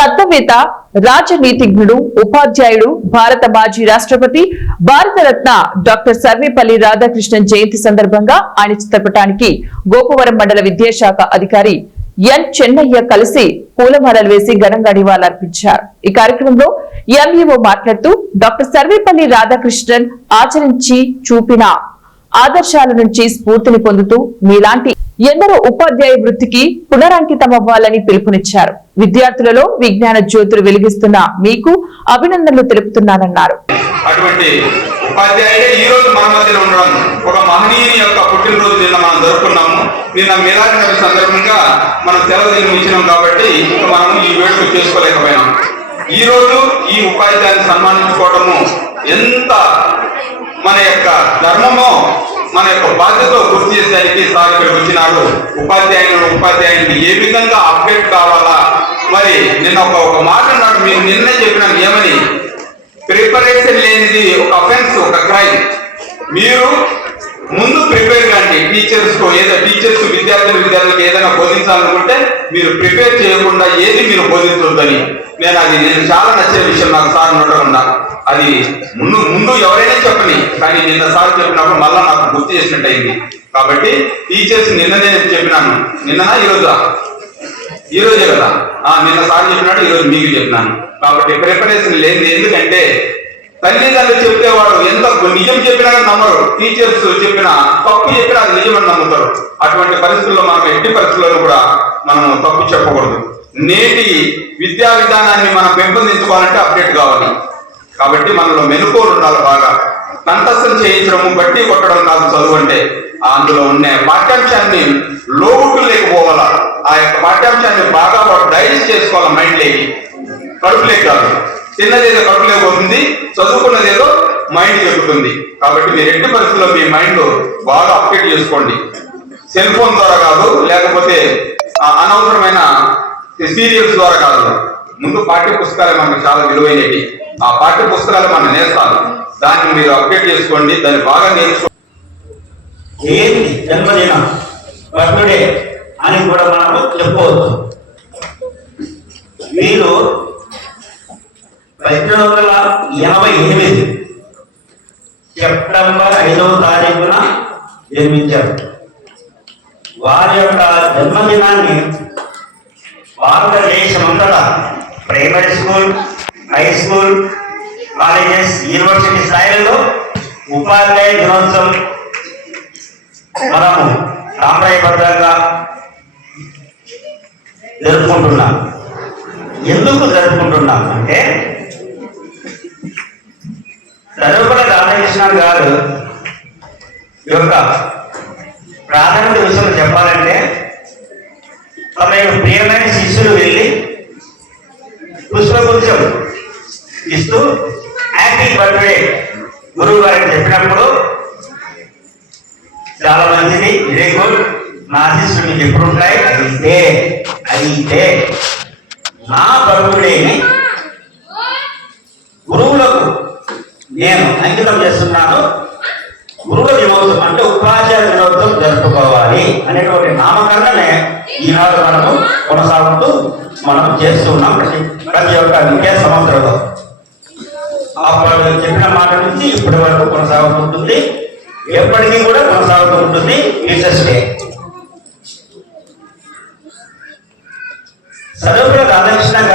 తత్వవేత్త, రాజనీతిజ్ఞుడు, ఉపాధ్యాయుడు, భారత మాజీ రాష్ట్రపతి, భారతరత్న డాక్టర్ సర్వేపల్లి రాధాకృష్ణన్ జయంతి సందర్భంగా ఆయన చిత్రపటానికి గోపవరం మండల విద్యాశాఖ అధికారి ఎన్ చెన్నయ్య కలిసి పూలమాలలు వేసి ఘనంగా నివాళులర్పించారు. ఈ కార్యక్రమంలో ఎంఈఓ మాట్లాడుతూ డాక్టర్ సర్వేపల్లి రాధాకృష్ణన్ ఆచరించి చూపిన ఆదర్శాల నుంచి స్ఫూర్తిని పొందుతూ మీలాంటి ఎందరో ఉపాధ్యాయ వృత్తికి పునరంకితమవ్వాలని పిలుపునిచ్చారు. విద్యార్థులలో విజ్ఞాన జ్యోతులు వెలిగిస్తున్న మీకు అభినందనలు తెలుపుతున్నానన్నారు. అటువంటి ఉపాధ్యాయుడే ఈ రోజు మన మధ్యన ఉండడం ఒక మహనీయుని యొక్క పుట్టినరోజు నిన్న మనం జరుపుకున్నాము. నిన్న మిలాద్ నబీ సందర్భంగా మనం సెలవు దినం ఇచ్చినాం కాబట్టి మనం ఈ వేడుక చేసుకోలేకపోయినాం. ఈ రోజు ఈ ఉపాధ్యాయుని సన్మానించుకోవడము ఎంత మన యొక్క ధర్మమో మన యొక్క బాధ్యత గుర్తు చేసేదానికి సార్ ఇక్కడికి వచ్చినాడు. ఉపాధ్యాయునికి ఏ విధంగా అప్డేట్ కావాలా, మరి నిన్న ఒక మాట అన్నాడు, మీరు నిన్నే చెప్పినాను ఏమని, ప్రిపరేషన్ లేనిది ఒక అఫెన్స్, ఒక క్రైమ్. మీరు ముందు ప్రిపేర్ కండి. టీచర్స్ విద్యార్థులకు ఏదైనా బోధించాలనుకుంటే మీరు ప్రిపేర్ చేయకుండా ఏది మీరు బోధించొద్దని నేను చాలా నచ్చే విషయం నాకు సార్ ఉండకుండా. అది ముందు ఎవరైనా చెప్పని, కానీ నిన్న సార్ చెప్పినప్పుడు మళ్ళా నాకు గుర్తు చేసినట్టు అయింది. కాబట్టి టీచర్స్ నిన్ననే చెప్పినాను. నిన్ననా ఈ రోజే కదా, నిన్న సార్ చెప్పినాడు, ఈ రోజు మీకు చెప్పినాను. కాబట్టి ప్రిపరేషన్ లేదు. ఎందుకంటే తల్లిదండ్రులు చెప్తే వాడు ఎంత నిజం చెప్పినా నమ్మరు, టీచర్స్ చెప్పినా తప్పు చెప్పినా అది నిజమని నమ్ముతారు. అటువంటి పరిస్థితుల్లో మనం ఎట్టి పరిస్థితుల్లో కూడా మనం తప్పు చెప్పకూడదు. నేటి విద్యా విధానాన్ని మనం పెంపొందించుకోవాలంటే అప్డేట్ కావాలి. కాబట్టి మనలో మెలకువలు ఉండాలి. బాగా కంఠస్థం చేయించడము, బట్టి కొట్టడం కాదు చదువు అంటే. అందులో ఉన్న పాఠ్యాంశాన్ని లోటు లేకపోవాలా, ఆ యొక్క పాఠ్యాంశాన్ని బాగా డైజెస్ట్ చేసుకోవాలి. మైండ్ లేకి, కడుపులేకి కాదు. చిన్నదేదో కడుపులేకి పోతుంది, చదువుకున్నదేదో మైండ్ ఎక్కుతుంది. కాబట్టి మీరు ఎట్టి పరిస్థితుల్లో మీ మైండ్ బాగా అప్డేట్ చేసుకోండి. సెల్ ఫోన్ ద్వారా కాదు, లేకపోతే అనవసరమైన సీరియల్స్ ద్వారా కాదు. ముందు పాఠ్య పుస్తకాలు మనకు చాలా విలువైనవి. ఆ పాఠ్య పుస్తకాలు మనం నేర్పాలి. దాన్ని మీరు అప్డేట్ చేసుకోండి, దాన్ని బాగా నేర్చుకోండి. ఏంటి జన్మదిన బర్త్డే అని కూడా మనము చెప్పవచ్చు. వీరు 1888 సెప్టెంబర్ 5వ తారీఖున జన్మించారు. వారి యొక్క జన్మదినాన్ని భారతదేశమంతటా primary school, high school, colleges, university స్థాయిలో ఉపాధ్యాయ దినోత్సవం మనము సాంప్రదాయబద్ధంగా జరుపుకుంటున్నాం. ఎందుకు జరుపుకుంటున్నాం అంటే, సర్వేపల్లి రాధాకృష్ణన్ గారు యొక్క ప్రాథమిక విషయం చెప్పాలంటే, తమ ప్రియమైన శిష్యులు వెళ్ళి పుష్పగుచ్చం ఇస్తూ హ్యాపీ బర్త్డే గురువు గారికి చెప్పినప్పుడు, చాలా మంచిది, వెరీ గుడ్, నా శిష్యులు మీకు ఎప్పుడు ఉంటాయి, అయితే నా బర్త్డేని గురువులకు నేను అంకితం చేస్తున్నాను. గురువుల దినోత్సవం అంటే ఉపాధ్యాయ దినోత్సవం జరుపుకోవాలి అనేటువంటి నామకరణమే ఈనాడు మనము కొనసాగుతూ మనం చేస్తున్నాం ప్రతి ఒక్క విద్యా సంవత్సరంలో. అప్పుడు చెప్పిన మాట నుంచి ఇప్పటి వరకు కొనసాగుతుంటుంది, ఎప్పటికీ కూడా కొనసాగుతూ ఉంటుంది టీచర్స్ డే. సర్వేపల్లి రాధాకృష్ణ